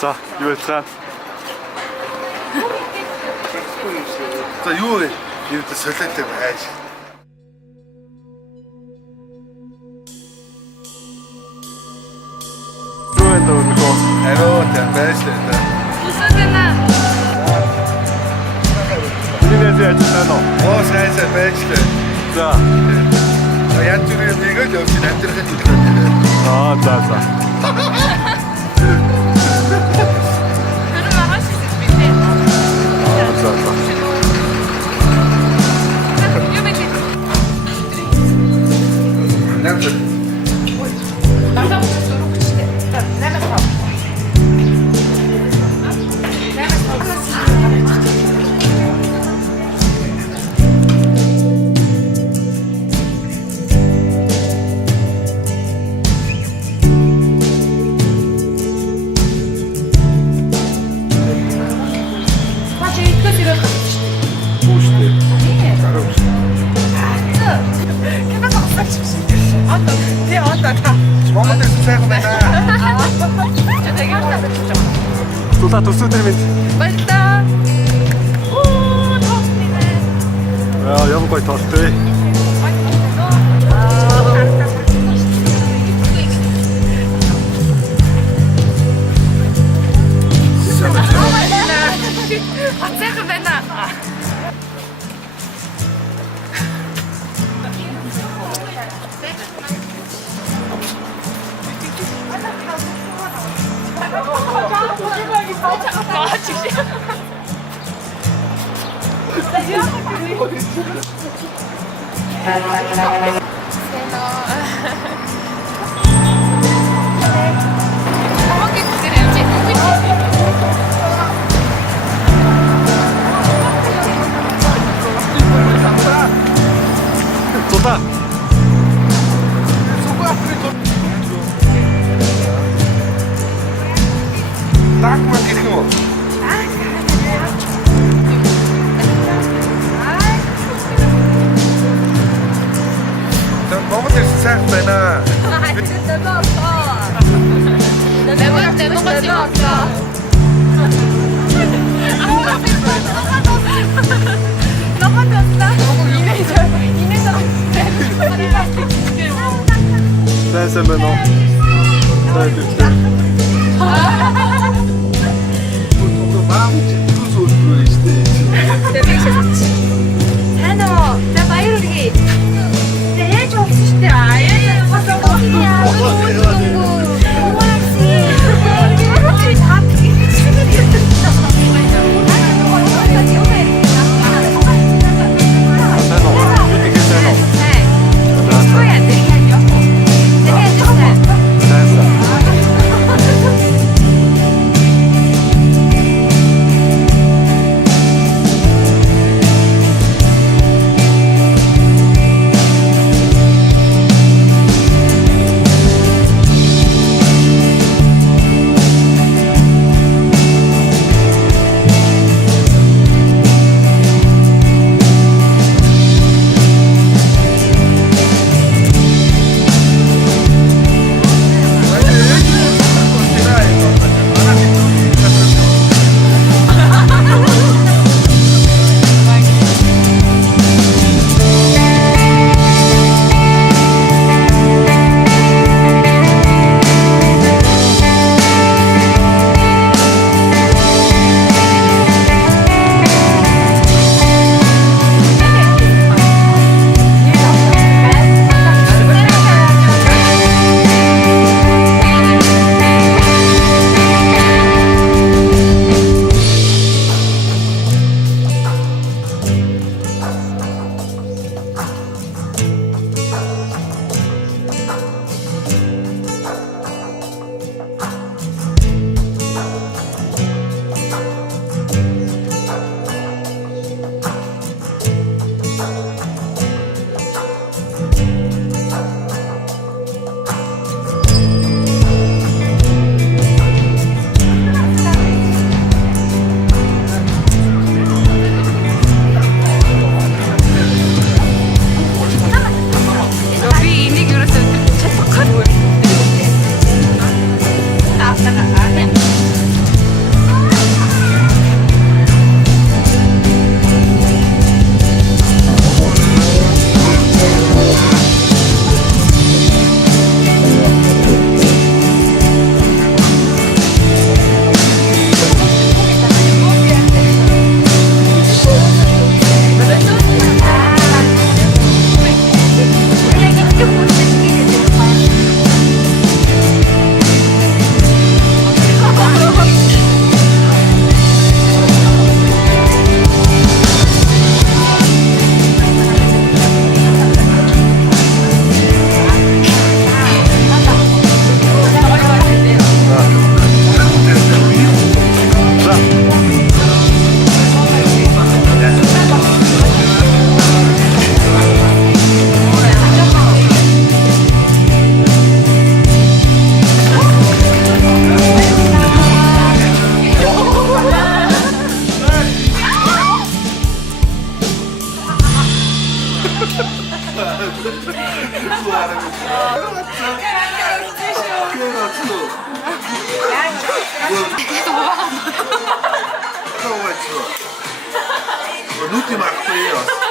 자, 유해찬. За юу вэ? Юу солиотой байж. Юу энэ нөгөө Аруу та байж л та. Үсэдэнэ. Инээс яаж тань уу? Оо сайсаа байж л. За. Янз бүрийн нэг л явж амьдрахад хэлээ. За. Тэр магаш битээ. За. Юу бэ? Намд. Багтаа зураг хүчтэй. Намайг тав. Монголд сайхан байна. Тулаа төсөөдөр минь. Баярлалаа. Оо, тоохнээ. Ямар гоё тоолтой. Хацайхан байна. Тулаа. Так мөн гэх юм уу? Тэр Монголд сайхан байна. Сайн байна уу? Сайн дээ. Маамч юу зөвлөв штэ. Сайн уу? За баяр хүргэе. Яаж болсон шүү дээ? Яаж L'ultima qui